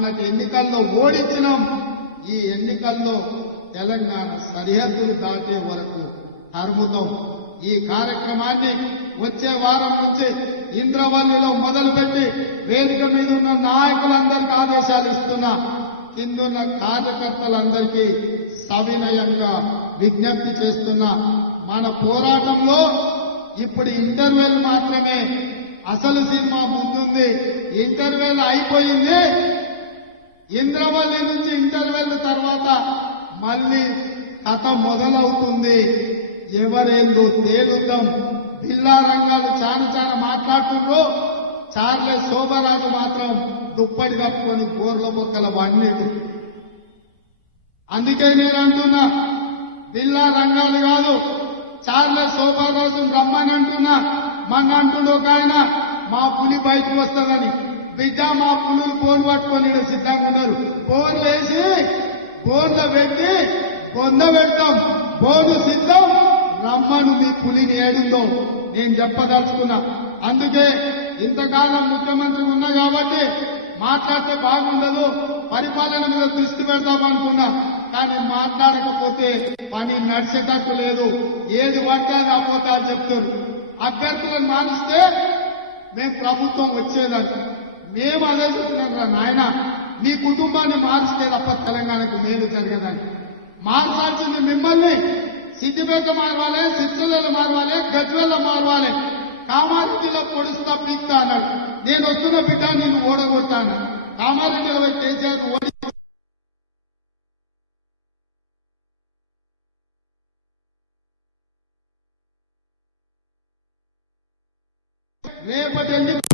మనకు ఎన్నికల్లో ఓడించినాం ఈ ఎన్నికల్లో తెలంగాణ సరిహద్దులు దాటే వరకు తరుముతాం ఈ కార్యక్రమాన్ని వచ్చే వారం నుంచి ఇంద్రవల్లిలో మొదలుపెట్టి వేదిక మీద ఉన్న నాయకులందరికీ ఆదేశాలు ఇస్తున్నా. కిందున్న కార్యకర్తలందరికీ సవినయంగా విజ్ఞప్తి చేస్తున్నా. మన పోరాటంలో ఇప్పుడు ఇంటర్వెల్ మాత్రమే. అసలు సినిమా ముందుంది. ఇంటర్వెల్ అయిపోయింది. ఇంద్రవల్లి నుంచి ఇంటర్వెల్ తర్వాత మళ్ళీ కథ మొదలవుతుంది. ఎవరేందో తేలుద్దాం. బిల్లా రంగాలు చాలా చాలా మాట్లాడుతుండ్రు. చార్లే శోభరాజు మాత్రం దుప్పటి కప్పుకొని గోర్ల బొక్కల వండిడు. అందుకే నేను అంటున్నా బిల్లా రంగాలు కాదు చార్లే శోభరాజు రమ్మని అంటున్నా. మన అంటుండు ఒక ఆయన మా పులి బయటకు వస్తుందని. బిడ్డ మా పుల్లు ఫోన్ పట్టుకొని సిద్ధంగా ఉన్నారు. ఫోన్ వేసి ఫోన్లో పెట్టి కొంద పెడతాం. ఫోను సిద్ధం. రమ్మను మీ పులిని ఏడుందో. నేను చెప్పదలుచుకున్నా. అందుకే ఇంతకాలం ముఖ్యమంత్రి ఉన్నా కాబట్టి మాట్లాడితే బాగుండదు. పరిపాలన మీద దృష్టి పెడదామనుకున్నా కానీ మాట్లాడకపోతే పని నడిచేటట్టు లేదు. ఏది పడితే పట్టాలి అని చెప్తారు. అభ్యర్థులను మానిస్తే మేము ప్రభుత్వం వచ్చేదంట. మేము అదే చెప్తున్నాం రా నాయన మీ కుటుంబాన్ని మార్చితే తప్ప తెలంగాణకు మేలు జరగదని. మార్చాల్సింది మిమ్మల్ని. సిద్దిపేట మారవాలి సిరిసిల్లలో మారవాలి గజ్వెల్ల మారవాలి. కామారెడ్డిలో పొడుస్తా పీక్తా అన్నాడు నేను వస్తున్న బిడ్డ నేను ఓడగొట్టాను కామారెడ్డిలో పోయి కేసీఆర్ ఓడి రేపటి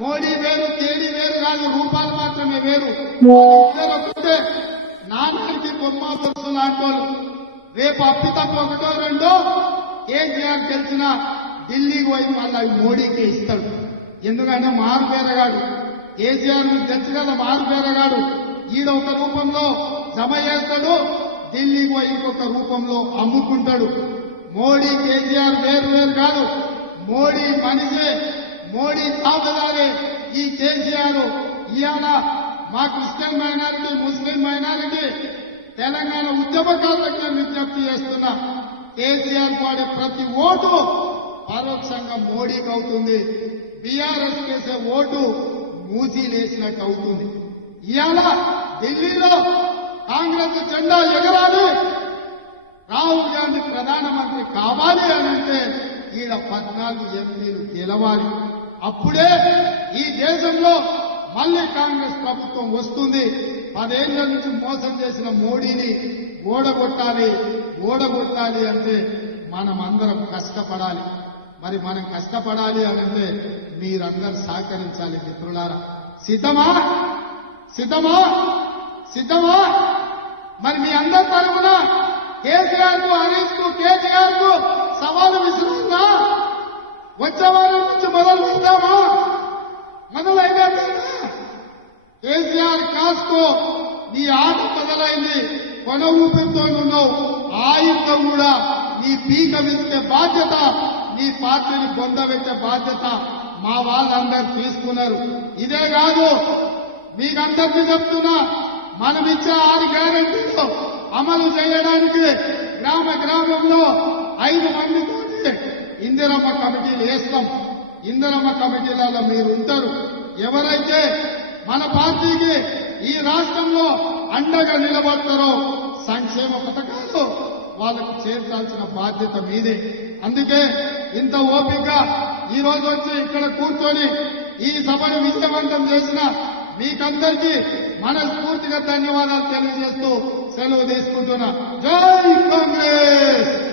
మోడీ వేరు కేడీ వేరు కాదు రూపాలు మాత్రమే వేరు. ఇద్దరు నాన్నకి బొమ్మ బొరుసు లాంటి వాళ్ళు. రేపు అప్పు తప్ప ఒకటో రెండో కేసీఆర్ గెలిచిన ఢిల్లీకి పోయి మళ్ళీ మోడీకి ఇస్తాడు. ఎందుకంటే మారు పేరగాడు. కేసీఆర్ మీకు తెలుసు కదా మారు పేరగాడు. ఈడ ఒక రూపంలో జమ చేస్తాడు ఢిల్లీకి పోయి ఇంకొక రూపంలో అమ్ముకుంటాడు. మోడీ కేసీఆర్ వేరు వేరు కాదు. మోడీ మనిషే. మోడీ తాగుదారే ఈ కేసీఆర్ ఇవాళ మా Christian minority Muslim minority Telangana ఉద్యమకారులకు నేను విజ్ఞప్తి చేస్తున్నా కేసీఆర్ వాడే ప్రతి ఓటు పరోక్షంగా మోడీకి అవుతుంది. బీఆర్ఎస్ చేసే ఓటు మూసీలేసినట్టు అవుతుంది. ఇవాళ ఢిల్లీలో కాంగ్రెస్ జెండా ఎగరాలి. రాహుల్ గాంధీ ప్రధానమంత్రి కావాలి అని అంటే ఈడ పద్నాలుగు ఎంపీలు గెలవాలి. అప్పుడే ఈ దేశంలో మళ్ళీ కాంగ్రెస్ ప్రభుత్వం వస్తుంది. పదేళ్ళ నుంచి మోసం చేసిన మోడీని ఓడగొట్టాలి ఓడగొట్టాలి అంటే మనం అందరం కష్టపడాలి. మరి మనం కష్టపడాలి అని అంటే మీరందరూ సహకరించాలి మిత్రులారా. సిద్ధమా? సిద్ధమా? సిద్ధమా? మరి మీ అందరి తరఫున కేసీఆర్కు హరీష్కు కేసీఆర్కు కేసీఆర్ నీ ఆట మొదలైంది కొన ఊపిరితో ఉన్నావు. ఆయుధం కూడా నీ పీక విసికే బాధ్యత నీ పార్టీని పొందబెట్టే బాధ్యత మా వాళ్ళందరూ తీసుకున్నారు. ఇదే కాదు మీకందరికీ చెప్తున్నా మనం ఇచ్చే ఆరు గ్యారంటీలు అమలు చేయడానికి గ్రామ గ్రామంలో ఐదు మందితో ఇందిరమ్మ కమిటీలు వేస్తాం. ఇందిరమ్మ కమిటీలలో మీరు ఉంటారు. ఎవరైతే మన పార్టీకి ఈ రాష్ట్రంలో అండగా నిలబడతారో సంక్షేమ పథకాలు వాళ్ళకు చేర్చాల్సిన బాధ్యత మీదే. అందుకే ఇంత ఓపిక ఈ రోజు వచ్చి ఇక్కడ కూర్చొని ఈ సభను విజయవంతం చేసిన మీకందరికీ మనస్ఫూర్తిగా ధన్యవాదాలు తెలియజేస్తూ సెలవు తీసుకుంటున్నా. జై కాంగ్రెస్!